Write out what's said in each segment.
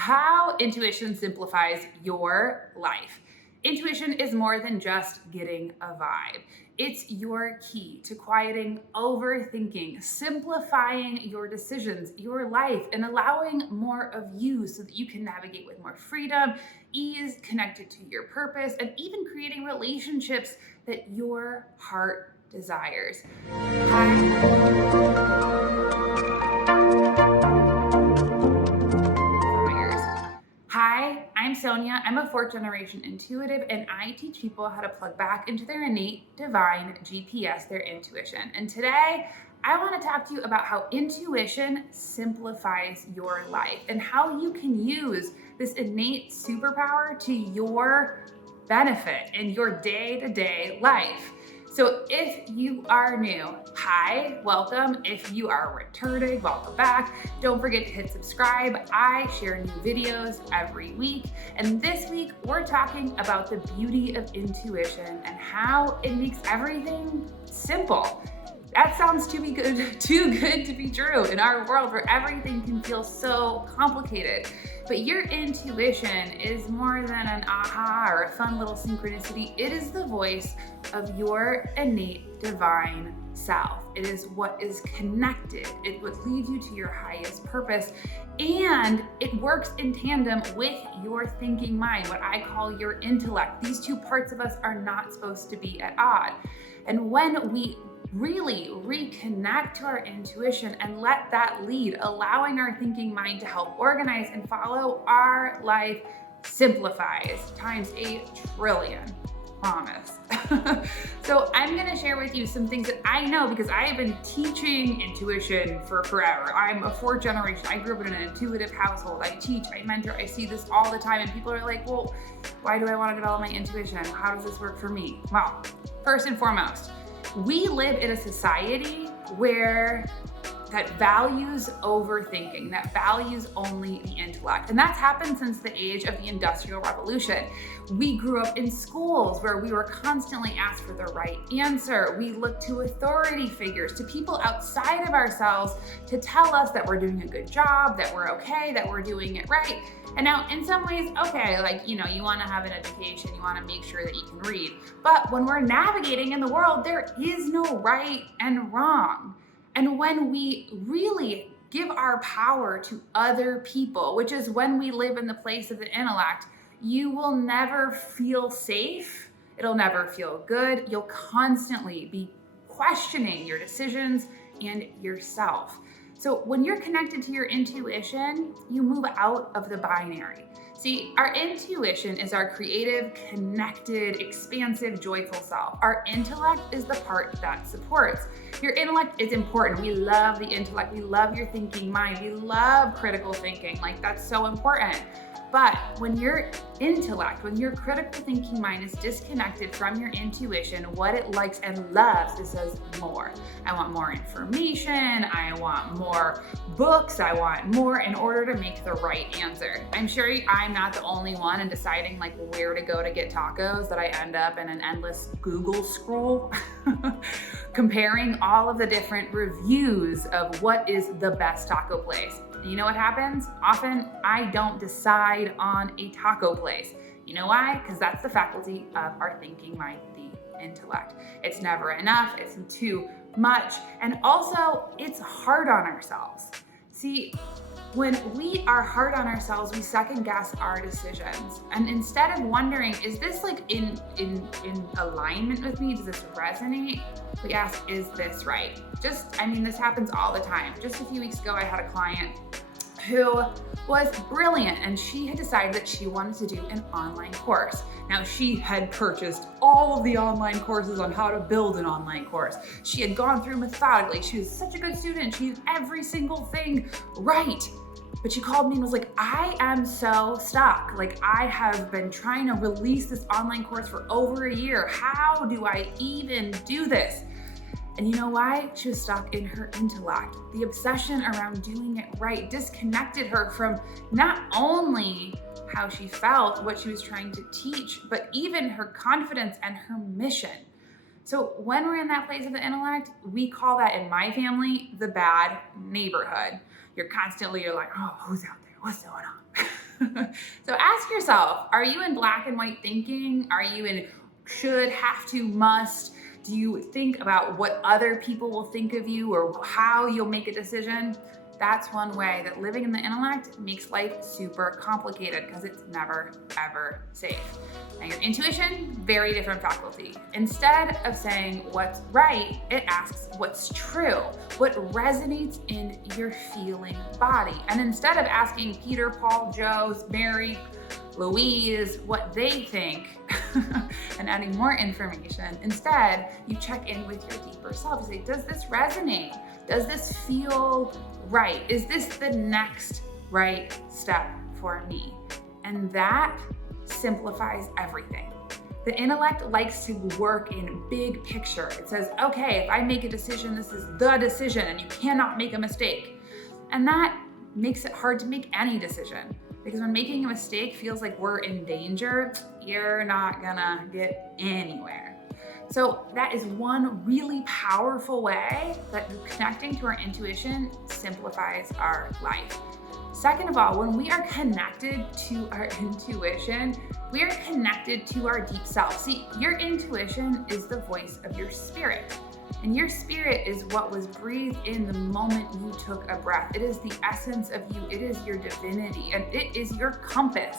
How intuition simplifies your life. Intuition is more than just getting a vibe. It's your key to quieting overthinking, simplifying your decisions, your life, and allowing more of you so that you can navigate with more freedom, ease, connected to your purpose, and even creating relationships that your heart desires. Hi, I'm Sonia. I'm a fourth generation intuitive, and I teach people how to plug back into their innate divine GPS, their intuition. And today, I want to talk to you about how intuition simplifies your life and how you can use this innate superpower to your benefit in your day-to-day life. So if you are new, hi, welcome. If you are returning, welcome back. Don't forget to hit subscribe. I share new videos every week. And this week, we're talking about the beauty of intuition and how it makes everything simple. That sounds too good to be true in our world where everything can feel so complicated. But your intuition is more than an aha or a fun little synchronicity. It is the voice of your innate divine self. It is what is connected. It would lead you to your highest purpose. And it works in tandem with your thinking mind, what I call your intellect. These two parts of us are not supposed to be at odds. And when we really reconnect to our intuition and let that lead, allowing our thinking mind to help organize and follow, our life simplifies times a trillion. Promise. So I'm going to share with you some things that I know because I have been teaching intuition for forever. I'm a fourth generation. I grew up in an intuitive household. I teach, I mentor, I see this all the time. And people are like, well, why do I want to develop my intuition? How does this work for me? Well, first and foremost, we live in a society that values overthinking, that values only the intellect. And that's happened since the age of the Industrial Revolution. We grew up in schools where we were constantly asked for the right answer. We looked to authority figures, to people outside of ourselves to tell us that we're doing a good job, that we're okay, that we're doing it right. And now in some ways, okay, you want to have an education, you want to make sure that you can read. But when we're navigating in the world, there is no right and wrong. And when we really give our power to other people, which is when we live in the place of the intellect, you will never feel safe. It'll never feel good. You'll constantly be questioning your decisions and yourself. So when you're connected to your intuition, you move out of the binary. See, our intuition is our creative, connected, expansive, joyful self. Our intellect is the part that supports. Your intellect is important. We love the intellect. We love your thinking mind. We love critical thinking. That's so important. But when your intellect, when your critical thinking mind is disconnected from your intuition, what it likes and loves, it says more. I want more information. I want more books. I want more in order to make the right answer. I'm sure I'm not the only one in deciding where to go to get tacos that I end up in an endless Google scroll comparing all of the different reviews of what is the best taco place. You know what happens? Often I don't decide on a taco place. You know why? Because that's the faculty of our thinking mind, the intellect. It's never enough, it's too much, and also it's hard on ourselves. See, when we are hard on ourselves, we second guess our decisions. And instead of wondering, is this in alignment with me? Does this resonate? We ask, is this right? This happens all the time. Just a few weeks ago, I had a client who was brilliant and she had decided that she wanted to do an online course. Now, she had purchased all of the online courses on how to build an online course. She had gone through methodically. She was such a good student. She did every single thing right. But she called me and was like, I am so stuck. I have been trying to release this online course for over a year. How do I even do this? And you know why? She was stuck in her intellect. The obsession around doing it right disconnected her from not only how she felt, what she was trying to teach, but even her confidence and her mission. So when we're in that place of the intellect, we call that in my family the bad neighborhood. You're like, oh, who's out there? What's going on? So ask yourself, are you in black and white thinking? Are you in should, have to, must? Do you think about what other people will think of you or how you'll make a decision? That's one way that living in the intellect makes life super complicated because it's never, ever safe. Now your intuition, very different faculty. Instead of saying what's right, it asks what's true, what resonates in your feeling body. And instead of asking Peter, Paul, Joe, Mary, Louise what they think and adding more information, instead you check in with your deeper self. You say, does this resonate? Does this feel right? Is this the next right step for me? And that simplifies everything. The intellect likes to work in big picture. It says, okay, if I make a decision, this is the decision and you cannot make a mistake. And that makes it hard to make any decision. Because when making a mistake feels like we're in danger, you're not gonna get anywhere. So that is one really powerful way that connecting to our intuition simplifies our life. Second of all, when we are connected to our intuition, we are connected to our deep self. See, your intuition is the voice of your spirit. And your spirit is what was breathed in the moment you took a breath. It is the essence of you. It is your divinity, and it is your compass.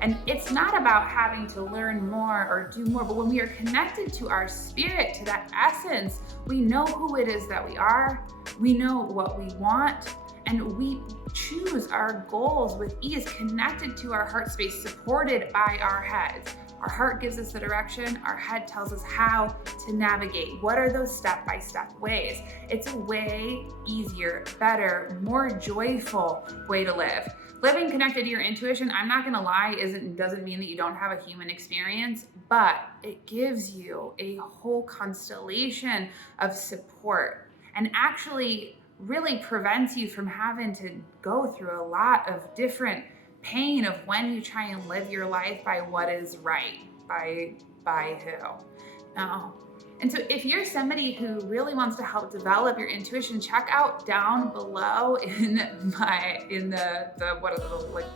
And it's not about having to learn more or do more, but when we are connected to our spirit, to that essence, we know who it is that we are, we know what we want, and we choose our goals with ease, connected to our heart space, supported by our heads. Our heart gives us the direction, our head tells us how to navigate. What are those step-by-step ways? It's a way easier, better, more joyful way to live. Living connected to your intuition, I'm not gonna lie, doesn't mean that you don't have a human experience, but it gives you a whole constellation of support and actually really prevents you from having to go through a lot of different pain of when you try and live your life by what is right, by who. Now, and so if you're somebody who really wants to help develop your intuition, check out down below in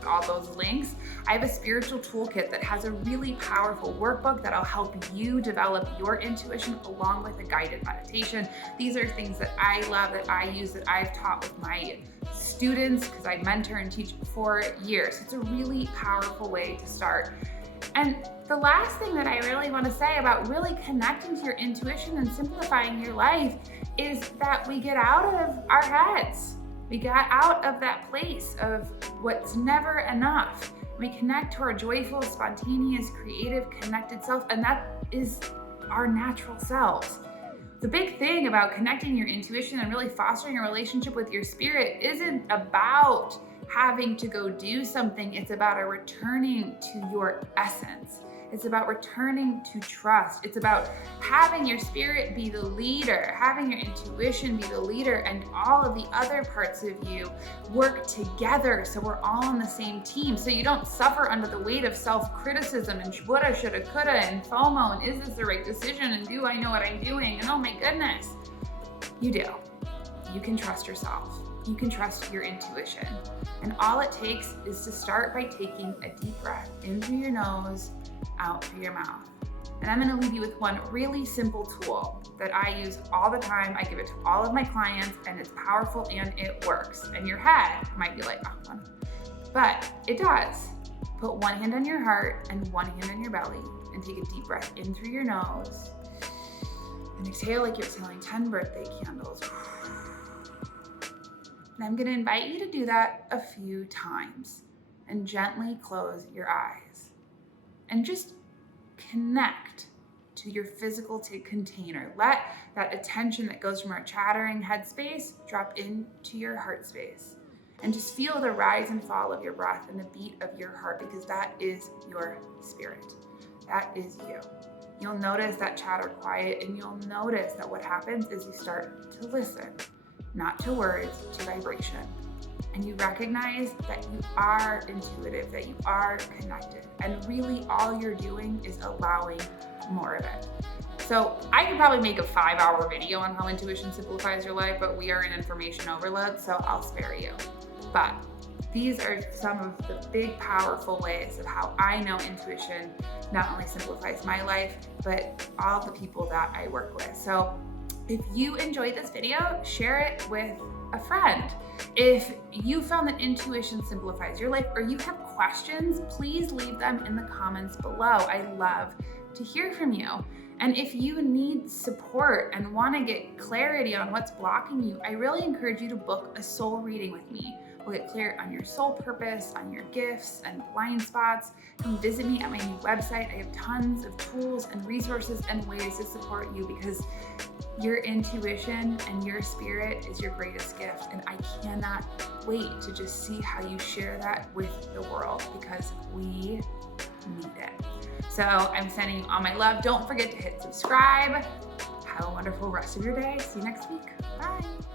all those links. I have a spiritual toolkit that has a really powerful workbook that'll help you develop your intuition along with a guided meditation. These are things that I love, that I use, that I've taught with my students because I mentor and teach for years. It's a really powerful way to start. And the last thing that I really want to say about really connecting to your intuition and simplifying your life is that we get out of our heads. We got out of that place of what's never enough. We connect to our joyful, spontaneous, creative, connected self, and that is our natural selves. The big thing about connecting your intuition and really fostering a relationship with your spirit isn't about having to go do something. It's about a returning to your essence. It's about returning to trust. It's about having your spirit be the leader, having your intuition be the leader, and all of the other parts of you work together so we're all on the same team. So you don't suffer under the weight of self-criticism and woulda, shoulda, coulda, and FOMO, and is this the right decision, and do I know what I'm doing, and oh my goodness. You do. You can trust yourself. You can trust your intuition. And all it takes is to start by taking a deep breath in through your nose, out through your mouth. And I'm gonna leave you with one really simple tool that I use all the time. I give it to all of my clients, and it's powerful and it works. And your head might be like, oh, but it does. Put one hand on your heart and one hand on your belly, and take a deep breath in through your nose. And exhale like you're exhaling 10 birthday candles. And I'm gonna invite you to do that a few times and gently close your eyes and just connect to your physical container. Let that attention that goes from our chattering head space drop into your heart space, and just feel the rise and fall of your breath and the beat of your heart, because that is your spirit. That is you. You'll notice that chatter quiet, and you'll notice that what happens is you start to listen. Not to words, to vibration. And you recognize that you are intuitive, that you are connected. And really all you're doing is allowing more of it. So I could probably make a 5-hour video on how intuition simplifies your life, but we are in information overload, so I'll spare you. But These are some of the big, powerful ways of how I know intuition not only simplifies my life, but all the people that I work with. So if you enjoyed this video, share it with a friend. If you found that intuition simplifies your life or you have questions, please leave them in the comments below. I love to hear from you. And if you need support and want to get clarity on what's blocking you, I really encourage you to book a soul reading with me. We'll get clear on your soul purpose, on your gifts and blind spots. Come visit me at my new website. I have tons of tools and resources and ways to support you because your intuition and your spirit is your greatest gift. And I cannot wait to just see how you share that with the world because we need it. So I'm sending you all my love. Don't forget to hit subscribe. Have a wonderful rest of your day. See you next week. Bye.